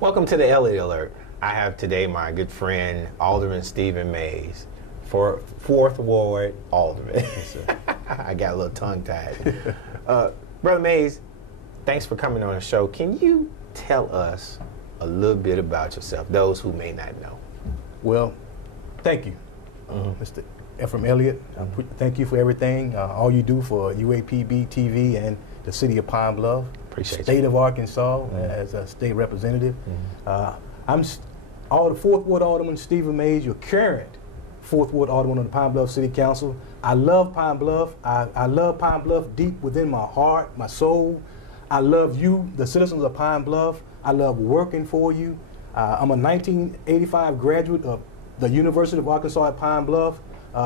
Welcome to the Elliott Alert. I have today my good friend, Alderman Stephen Mays, for 4th Ward Alderman. Yes, sir. I got a little tongue-tied. Brother Mays, thanks for coming on the show. Can you tell us a little bit about yourself, those who may not know? Well, thank you, Mr. Ephraim Elliott. Thank you for everything, all you do for UAPB TV and the city of Pine Bluff, Appreciate state you. of Arkansas as a state representative. I'm all the 4th Ward Alderman Stephen Mays, your current 4th Ward Alderman on the Pine Bluff City Council. I love Pine Bluff. I love Pine Bluff deep within my heart, my soul. I love you, the citizens of Pine Bluff. I love working for you. I'm a 1985 graduate of the University of Arkansas at Pine Bluff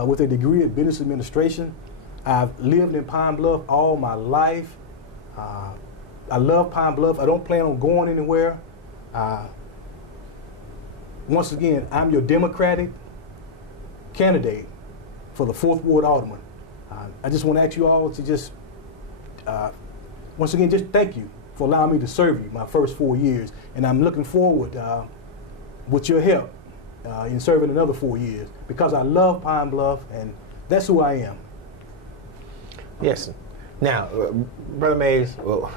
with a degree in business administration. I've lived in Pine Bluff all my life. I love Pine Bluff. I don't plan on going anywhere. Once again, I'm your Democratic candidate for the 4th Ward Alderman. I just want to ask you all to just, once again, just thank you for allowing me to serve you my first 4 years. And I'm looking forward with your help in serving another 4 years because I love Pine Bluff and that's who I am. Yes. Now, Brother Mays, well,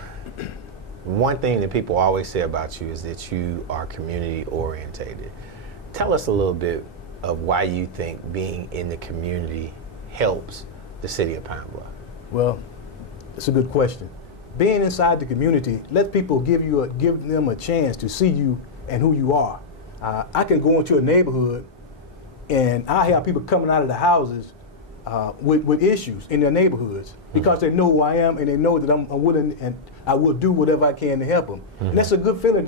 one thing that people always say about you is that you are community orientated. Tell us a little bit of why you think being in the community helps the city of Pine Bluff. Well, it's a good question. Being inside the community lets people give them a chance to see you and who you are. I can go into a neighborhood and I have people coming out of the houses with issues in their neighborhoods because they know who I am and they know that I'm willing and I will do whatever I can to help them. And that's a good feeling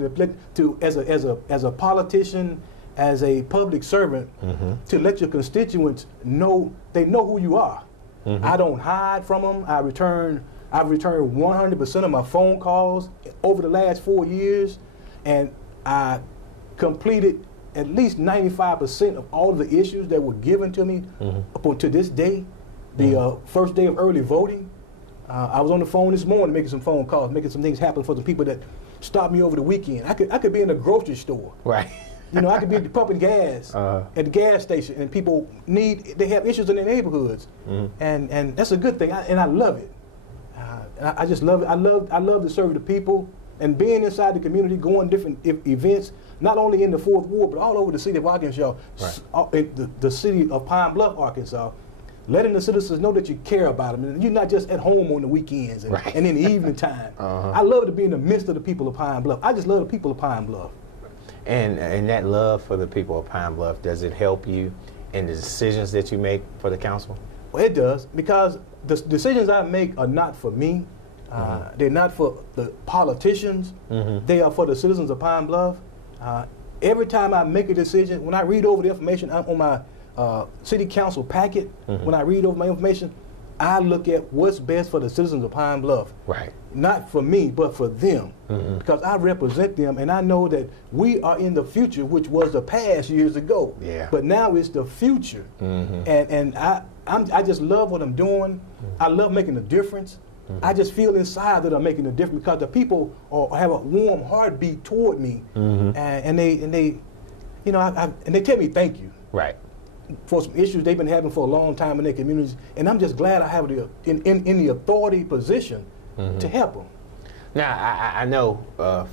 to as a politician, as a public servant, to let your constituents know they know who you are. I don't hide from them. I've returned 100% of my phone calls over the last 4 years, and I completed at least 95% of all of the issues that were given to me up until this day, the first day of early voting. I was on the phone this morning making some phone calls, making some things happen for the people that stopped me over the weekend. I could be in a grocery store. Right. You know, I could be pumping gas at the gas station, and people they have issues in their neighborhoods, and that's a good thing, and I love it. I just love it. I love to serve the people, and being inside the community, going different events, not only in the 4th Ward, but all over the city of Arkansas, the city of Pine Bluff, Arkansas, letting the citizens know that you care about them, and you're not just at home on the weekends and in the evening time. I love to be in the midst of the people of Pine Bluff. I just love the people of Pine Bluff. And that love for the people of Pine Bluff, does it help you in the decisions that you make for the council? Well, it does, because the decisions I make are not for me. They're not for the politicians. They are for the citizens of Pine Bluff. Every time I make a decision, when I read over the information on my city council packet, when I read over my information, I look at what's best for the citizens of Pine Bluff. Right. Not for me, but for them. Because I represent them, and I know that we are in the future, which was the past years ago. Yeah. But now it's the future. And I just love what I'm doing. I love making a difference. I just feel inside that I'm making a difference because the people have a warm heartbeat toward me, and they, you know, and they tell me thank you. Right. For some issues they've been having for a long time in their communities, and I'm just glad I have in the authority position to help them. Now, I know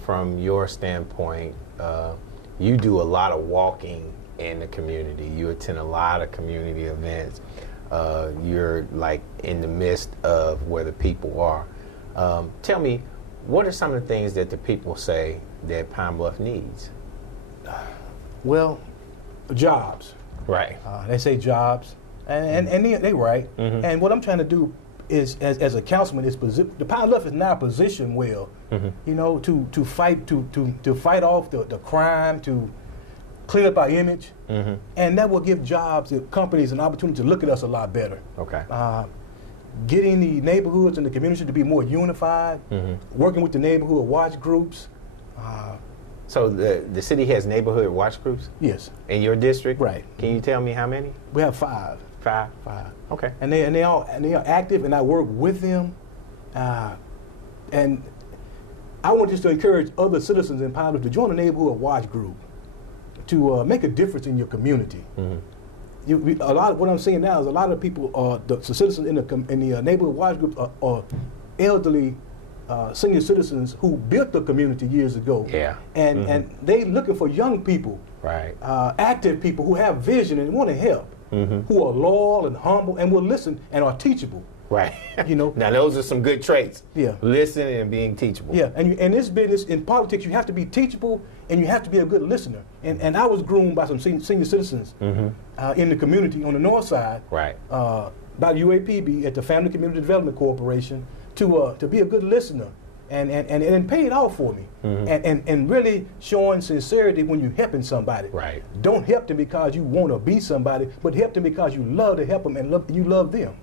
from your standpoint, you do a lot of walking in the community. You attend a lot of community events. You're like in the midst of where the people are. Tell me, what are some of the things that the people say that Pine Bluff needs? Well, jobs. Right. They say jobs, and they're right. And what I'm trying to do is, as a councilman, is the Pine Bluff is now positioned well, you know, to fight off the crime, to clean up our image, and that will give jobs to companies an opportunity to look at us a lot better. Okay. Getting the neighborhoods and the community to be more unified, working with the neighborhood watch groups. So the city has neighborhood watch groups? Yes. In your district? Right. Can you tell me how many? We have 5. 5? 5. Okay. And they are active, and I work with them. And I want just to encourage other citizens in Pine Bluff to join a neighborhood watch group to make a difference in your community. A lot of what I'm saying now is a lot of people, the citizens in the neighborhood watch groups are elderly senior citizens who built the community years ago. Yeah. And they looking for young people, right, active people who have vision and want to help, who are loyal and humble and will listen and are teachable. Right. You know. Now those are some good traits. Yeah. Listening and being teachable. Yeah. And in this business, in politics, you have to be teachable and you have to be a good listener. And I was groomed by some senior citizens in the community on the north side. Right. By UAPB at the Family Community Development Corporation to be a good listener. And it paid off for me. And really showing sincerity when you're helping somebody. Right. Don't help them because you want to be somebody, but help them because you love to help them and you love them.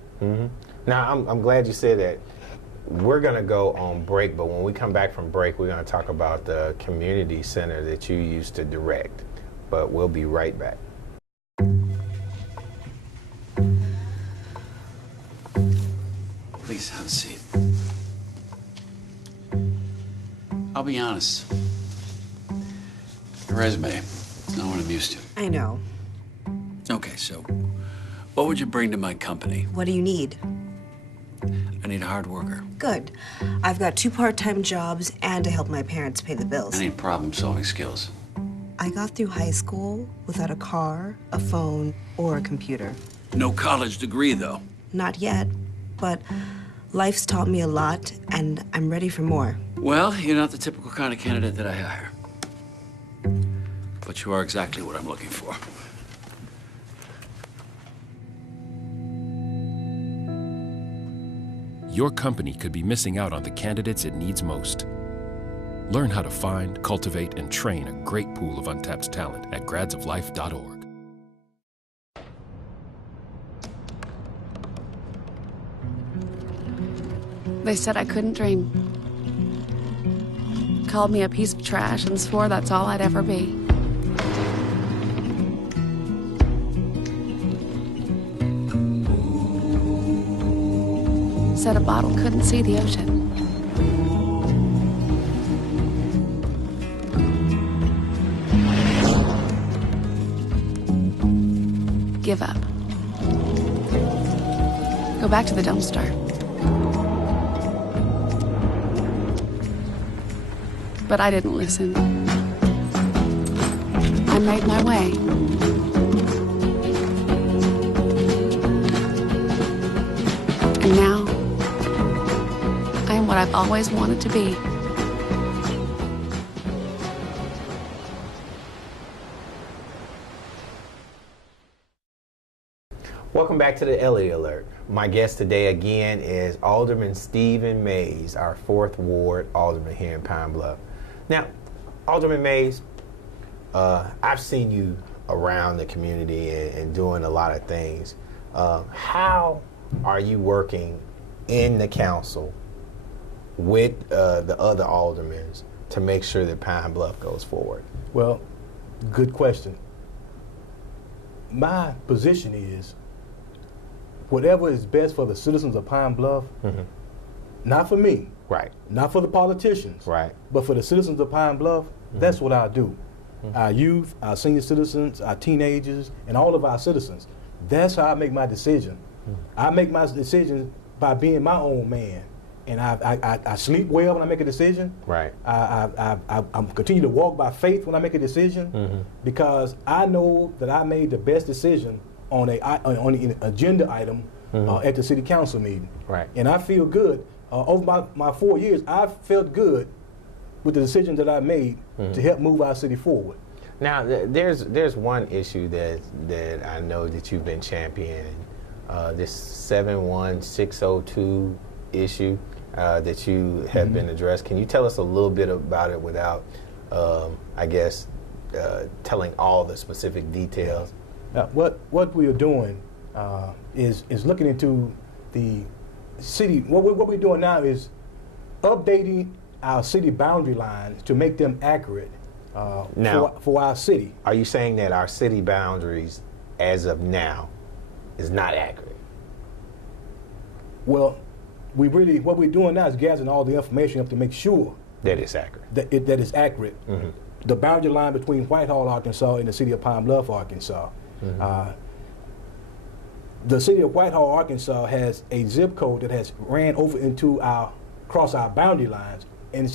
Now, I'm glad you said that. We're going to go on break, but when we come back from break, we're going to talk about the community center that you used to direct. But we'll be right back. Please have a seat. I'll be honest. Your resume is not what I'm used to. I know. Okay, so what would you bring to my company? What do you need? I need a hard worker. Good. I've got 2 part-time jobs and to help my parents pay the bills. I need problem-solving skills. I got through high school without a car, a phone, or a computer. No college degree, though. Not yet, but life's taught me a lot, and I'm ready for more. Well, you're not the typical kind of candidate that I hire. But you are exactly what I'm looking for. Your company could be missing out on the candidates it needs most. Learn how to find, cultivate, and train a great pool of untapped talent at gradsoflife.org. They said I couldn't dream. Called me a piece of trash and swore that's all I'd ever be. Said a bottle couldn't see the ocean. Give up. Go back to the dumpster. But I didn't listen. I made my way. And now, I am what I've always wanted to be. Welcome back to the Elliott Alert. My guest today again is Alderman Stephen Mays, our 4th Ward Alderman here in Pine Bluff. Now, Alderman Mays, I've seen you around the community and doing a lot of things. How are you working in the council with the other aldermen to make sure that Pine Bluff goes forward? Well, good question. My position is whatever is best for the citizens of Pine Bluff, not for me, Right. not for the politicians, Right. but for the citizens of Pine Bluff, that's what I do. Our youth, our senior citizens, our teenagers, and all of our citizens. That's how I make my decision. I make my decision by being my own man. And I sleep well when I make a decision. Right. I continue to walk by faith when I make a decision because I know that I made the best decision on an agenda item at the city council meeting. Right. And I feel good. Over my 4 years, I've felt good with the decisions that I made to help move our city forward. Now, there's one issue that I know that you've been championing, this 71602 issue that you have been addressed. Can you tell us a little bit about it without, I guess, telling all the specific details? What we are doing is looking into the city. What we're doing now is updating our city boundary lines to make them accurate for our city. Are you saying that our city boundaries, as of now, is not accurate? Well, what we're doing now is gathering all the information up to make sure That is accurate. That is accurate. The boundary line between Whitehall, Arkansas and the city of Pine Bluff, Arkansas. The city of Whitehall, Arkansas has a zip code that has ran over across our boundary lines, and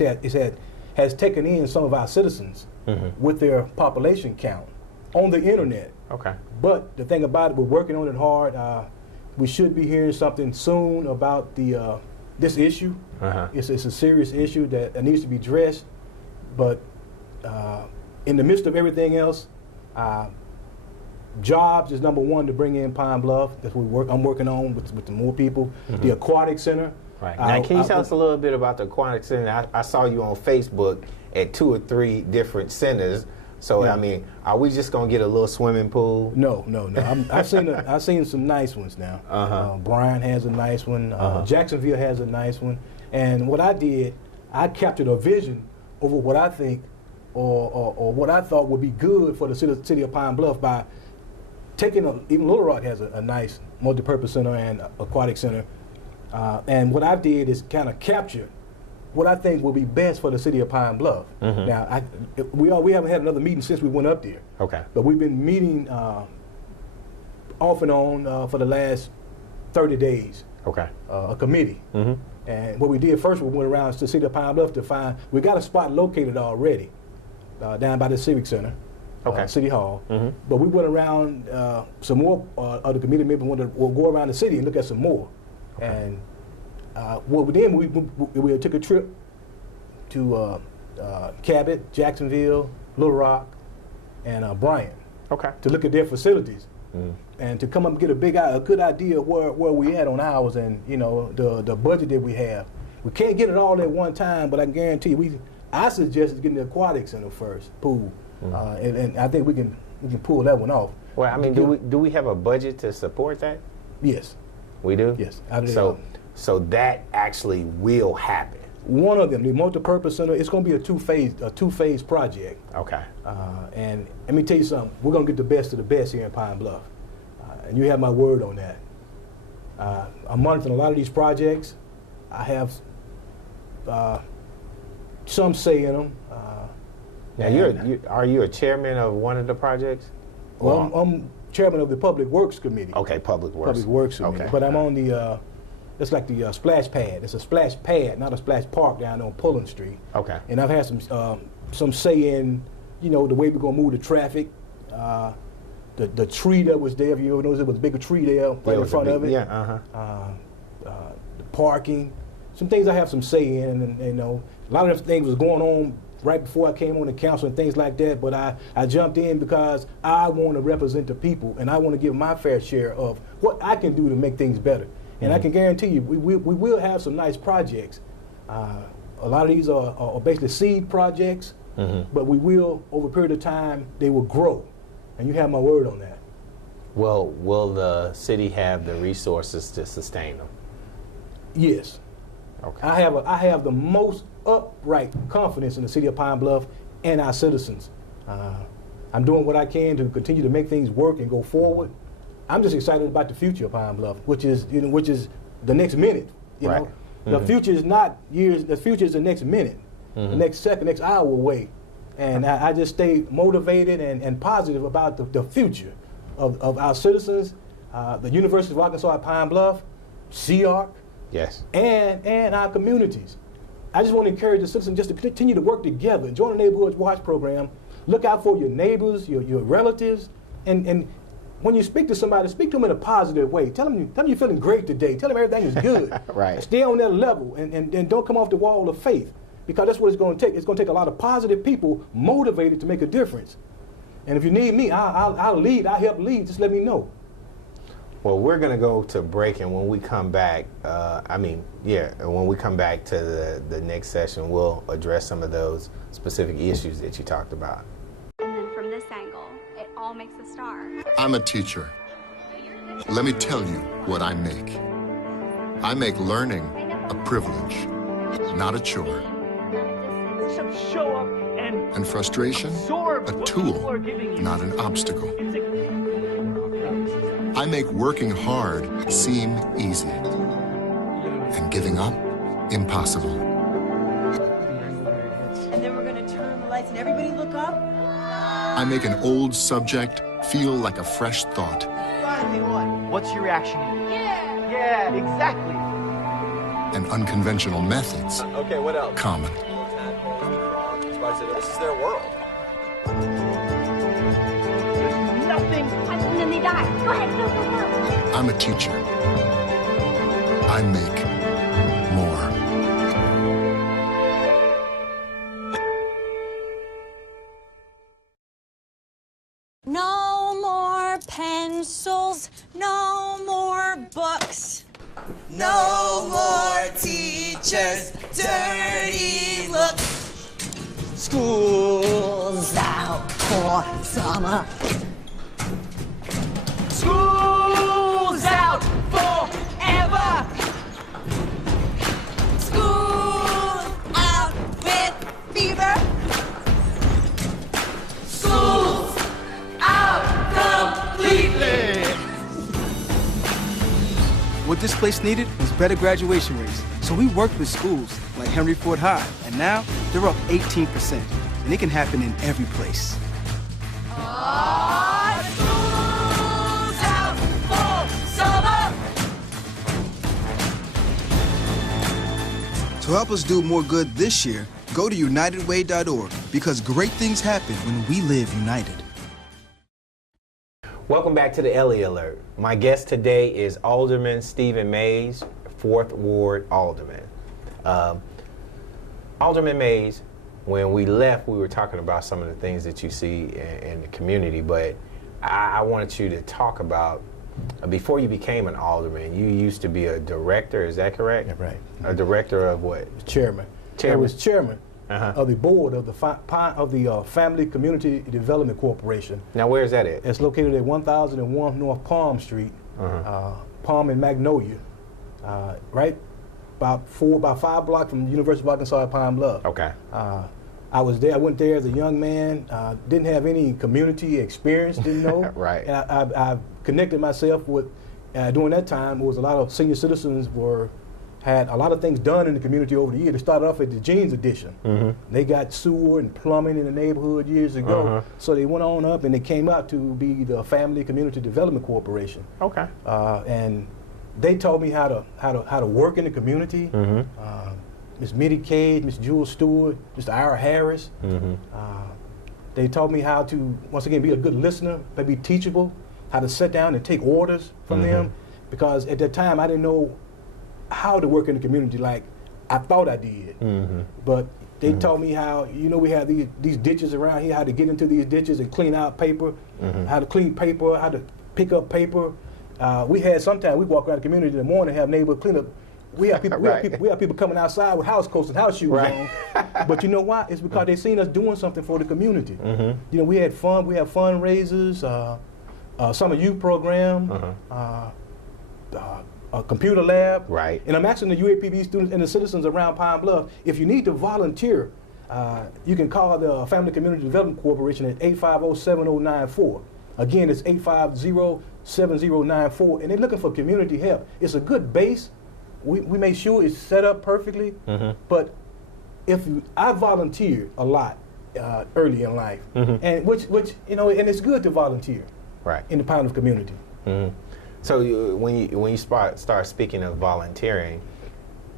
has taken in some of our citizens with their population count on the internet. Okay. But the thing about it, we're working on it hard. We should be hearing something soon about this issue. It's a serious issue that needs to be addressed. But in the midst of everything else, jobs is number one to bring in Pine Bluff. That's what I'm working on with the more people. The aquatic center. Right. Now, can you tell us a little bit about the aquatic center? I saw you on Facebook at 2 or 3 different centers. So, I mean, are we just going to get a little swimming pool? No. I've seen some nice ones now. Bryan has a nice one. Jacksonville has a nice one. And what I did, I captured a vision over what I think or what I thought would be good for the city of Pine Bluff by taking even Little Rock has a nice multipurpose center and aquatic center. And what I did is kind of capture what I think will be best for the city of Pine Bluff. Now, we haven't had another meeting since we went up there. Okay. But we've been meeting off and on for the last 30 days. Okay. A committee. And what we did first, we went around to the city of Pine Bluff to find, we got a spot located already down by the Civic Center. City Hall. But we went around some more of the committee members will go around the city and look at some more. And what we did, we took a trip to Cabot, Jacksonville, Little Rock, and Bryan. To look at their facilities and to come up and get a good idea of where we at on ours and the budget that we have. We can't get it all at one time, but I can guarantee you, I suggested getting the aquatic center first, pool, and I think we can pull that one off. Well, I mean, do we have a budget to support that? Yes. We do? Yes. So that actually will happen. One of them, the multipurpose center, it's going to be a two-phase project. Okay. And let me tell you something. We're going to get the best of the best here in Pine Bluff, and you have my word on that. I'm monitoring a lot of these projects. I have some say in them. Now, are you a chairman of one of the projects? Well, I'm chairman of the Public Works Committee. Okay, Public Works. Public Works Committee. Okay. But I'm on the, it's like the splash pad. It's a splash pad, not a splash park down on Pullen Street. Okay. And I've had some say in, the way we're going to move the traffic. The tree that was there, if you ever noticed, there was a bigger tree there right in front of it. Yeah, The parking. Some things I have some say in, and a lot of things was going on right before I came on the council and things like that, but I jumped in because I want to represent the people and I want to give my fair share of what I can do to make things better. And I can guarantee you, we will have some nice projects. A lot of these are basically seed projects, but we will, over a period of time, they will grow. And you have my word on that. Well, will the city have the resources to sustain them? Yes. Okay. I have the most upright confidence in the city of Pine Bluff and our citizens. I'm doing what I can to continue to make things work and go forward. I'm just excited about the future of Pine Bluff, which is the next minute. You know, the future is not years. The future is the next minute, the next second, next hour away. And I just stay motivated and positive about the future of our citizens, the University of Arkansas at Pine Bluff, CARC, yes, and our communities. I just want to encourage the citizens just to continue to work together. Join the Neighborhood Watch program. Look out for your neighbors, your relatives, and when you speak to somebody, speak to them in a positive way. Tell them you're feeling great today. Tell them everything is good. Right. Stay on that level and don't come off the wall of faith, because that's what it's going to take. It's going to take a lot of positive people motivated to make a difference. And if you need me, I'll lead. I'll help lead. Just let me know. Well, we're going to go to break, and when we come back, when we come back to the next session, we'll address some of those specific issues that you talked about. And then from this angle, it all makes a star. I'm a teacher. Let me tell you what I make. I make learning a privilege, not a chore. Show up and frustration a tool, not an obstacle. I make working hard seem easy and giving up impossible. Can everybody look up? I make an old subject feel like a fresh thought. Finally won. What's your reaction? Yeah. Yeah, exactly. And unconventional methods Okay, what else? common. This is their world. There's nothing. And then they die. Go ahead, go, go, go. I'm a teacher. I make more. No more pencils, no more books. No more teachers' dirty looks. School's out for summer. School's out forever. School's out with fever. School's out completely. What this place needed was better graduation rates. So we worked with schools like Henry Ford High, and now they're up 18%. And it can happen in every place. School's out for summer. To help us do more good this year, go to unitedway.org, because great things happen when we live united. Welcome back to the Elliott Alert. My guest today is Alderman Stephen Mays, 4th Ward Alderman. Alderman Mays, when we left, we were talking about some of the things that you see in the community, but I wanted you to talk about, before you became an alderman, you used to be a director, is that correct? Yeah, right. A director of what? Chairman. I was chairman of the board of the Family Community Development Corporation. Now, where is that at? It's located at 1001 North Palm Street, Palm and Magnolia, right about 5 blocks from the University of Arkansas at Pine Bluff. Okay. I was there. I went there as a young man. Didn't have any community experience. Didn't know. Right. And I connected myself with. During that time, it was a lot of senior citizens had a lot of things done in the community over the years. They started off at the Jeans Edition. They got sewer and plumbing in the neighborhood years ago. So they went on up and they came out to be the Family Community Development Corporation. Okay. And they taught me how to work in the community. Miss Mitty Cade, Miss Jewel Stewart, Mr. Ira Harris. They taught me how to, once again, be a good listener, be teachable, how to sit down and take orders from them. Because at that time, I didn't know how to work in the community like I thought I did. But they taught me how, we have these ditches around here, how to get into these ditches and clean out paper, how to clean paper, how to pick up paper. Sometimes we walk around the community in the morning and have neighbors clean up. We have people, we have people coming outside with house coats and house shoes on. But you know why? It's because they seen us doing something for the community. We had fun. We have fundraisers, summer youth program, a computer lab. Right. And I'm asking the UAPB students and the citizens around Pine Bluff, if you need to volunteer, you can call the Family Community Development Corporation at 850-7094. Again, it's 850-7094. And they're looking for community help. It's a good base. We make sure it's set up perfectly, but I volunteered a lot early in life, and which and it's good to volunteer, in the Pine Bluff community. So when you start speaking of volunteering,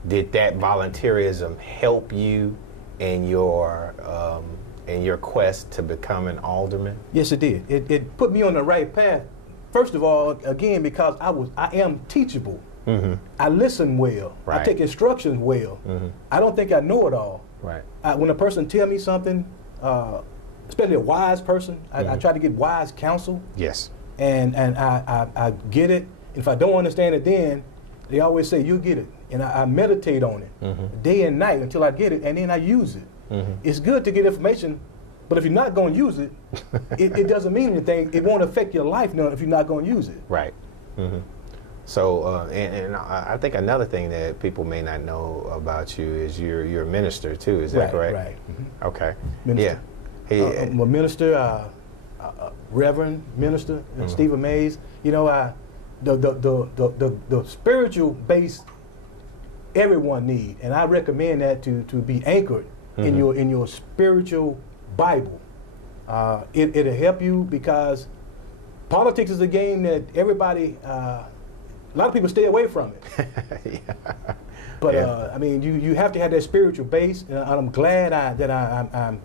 did that volunteerism help you in your quest to become an alderman? Yes, it did. It put me on the right path. First of all, again, because I am teachable. I listen well. I take instructions well. I don't think I know it all. When a person tells me something, especially a wise person, I try to get wise counsel. Yes. And I get it. If I don't understand it then, they always say, you'll get it. And I meditate on it day and night until I get it, and then I use it. It's good to get information, but if you're not going to use it, it doesn't mean anything. It won't affect your life none if you're not going to use it. Right. So, and I think another thing that people may not know about you is you're a minister too. Is that correct? Right. Okay. Minister. Yeah. I'm a minister, Reverend Minister Stephen Mays. The spiritual base everyone needs, and I recommend that to be anchored in your spiritual Bible. It'll help you because politics is a game that everybody, a lot of people stay away from it. Yeah. But Yeah. I mean, you have to have that spiritual base, and I'm glad that I'm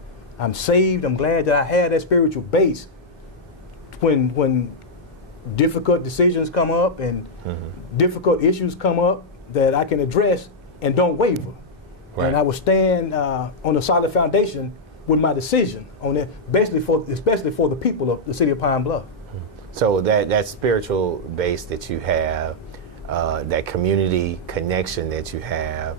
saved. I'm glad that I had that spiritual base when difficult decisions come up and difficult issues come up that I can address and don't waver. Right. And I will stand on a solid foundation with my decision on it, especially for the people of the city of Pine Bluff. So that spiritual base that you have, that community connection that you have,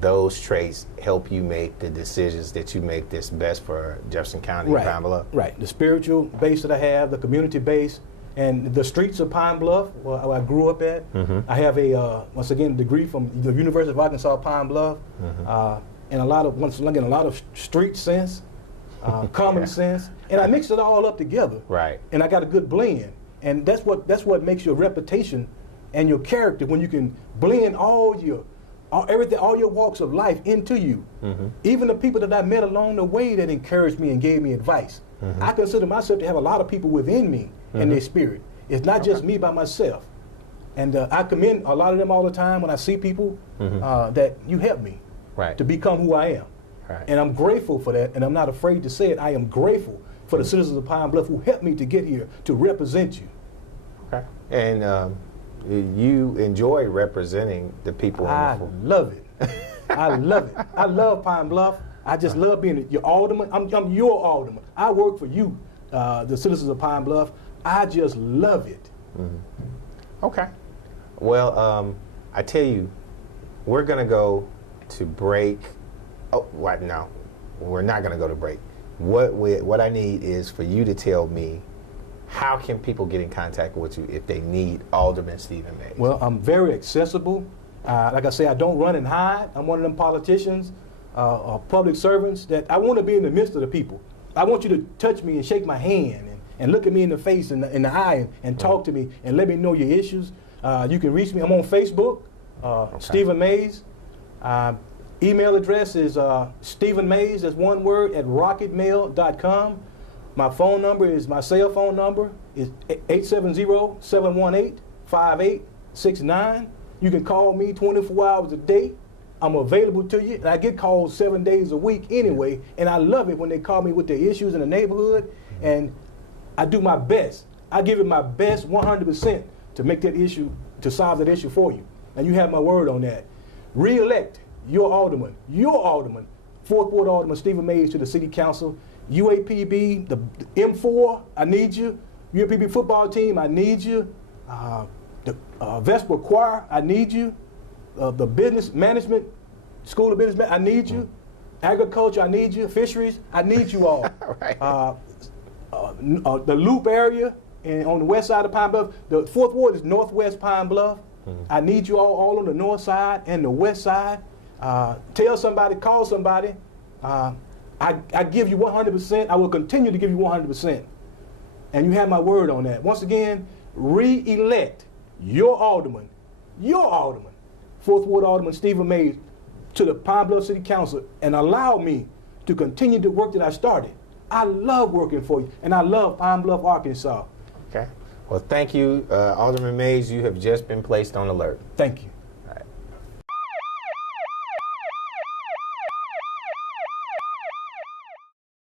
those traits help you make the decisions that you make that's best for Jefferson County and Pine Bluff. Right. The spiritual base that I have, the community base, and the streets of Pine Bluff, where I grew up at. I have a once again degree from the University of Arkansas Pine Bluff, and a lot of street sense, common sense, and I mix it all up together. Right. And I got a good blend, and that's what makes your reputation and your character when you can blend all your walks of life into you. Even the people that I met along the way that encouraged me and gave me advice. I consider myself to have a lot of people within me in their spirit. It's not just me by myself. And I commend a lot of them all the time when I see people that you help me to become who I am. Right. And I'm grateful for that, and I'm not afraid to say it. I am grateful for the citizens of Pine Bluff who helped me to get here to represent you. Okay. And you enjoy representing the people. I love it. I love it. I love Pine Bluff. I just love being your alderman. I'm your alderman. I work for you, the citizens of Pine Bluff. I just love it. Okay. Well, I tell you, we're going to go to break. Oh, what? No, we're not going to go to break. What I need is for you to tell me, how can people get in contact with you if they need Alderman Stephen Mays? Well, I'm very accessible. Like I say, I don't run and hide. I'm one of them politicians, public servants that I want to be in the midst of the people. I want you to touch me and shake my hand and look at me in the face and in the eye and talk to me and let me know your issues. You can reach me. I'm on Facebook, Stephen Mays. Email address is Stephen Mays, that's one word, at rocketmail.com. My phone number is, my cell phone number is 870-718-5869. You can call me 24 hours a day. I'm available to you, and I get calls 7 days a week anyway, and I love it when they call me with their issues in the neighborhood, and I do my best. I give it my best 100% to make that issue, to solve that issue for you. And you have my word on that. Re-elect your alderman, 4th Ward Alderman Stephen Mays to the City Council. UAPB, the M4, I need you. UAPB football team, I need you. The Vesper Choir, I need you. The business management, School of Business Management, I need you. Agriculture, I need you. Fisheries, I need you all. The Loop area and on the west side of Pine Bluff, the 4th Ward is Northwest Pine Bluff. I need you all on the north side and the west side. Tell somebody, call somebody. I give you 100%. I will continue to give you 100%. And you have my word on that. Once again, re-elect your alderman, 4th Ward Alderman Stephen Mays, to the Pine Bluff City Council, and allow me to continue the work that I started. I love working for you, and I love Pine Bluff, Arkansas. Okay. Well, thank you, Alderman Mays. You have just been placed on alert. Thank you.